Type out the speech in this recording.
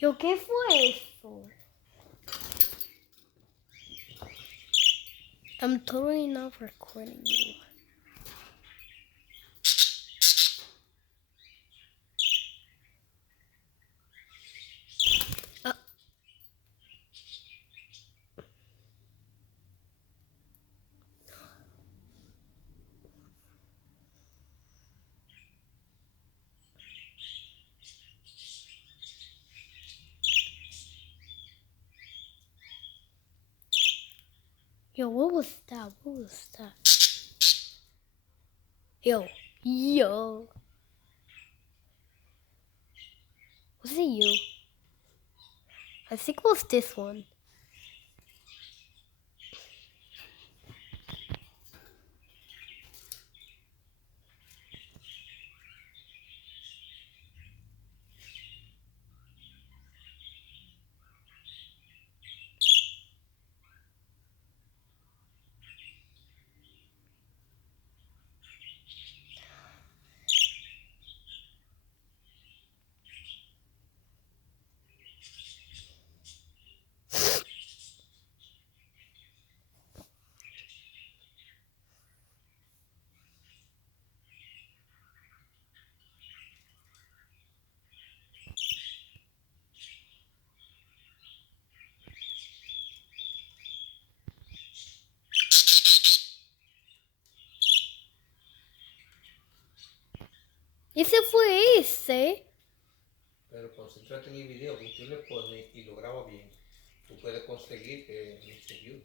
Yo, ¿qué fue eso? I'm totally not recording you. Yo, what was that? What was that? Yo. Was it you? I think it was this one. Ese fue ese. Pero concéntrate en el video, que usted le pone y lo graba bien. Tú puedes conseguir mucho view.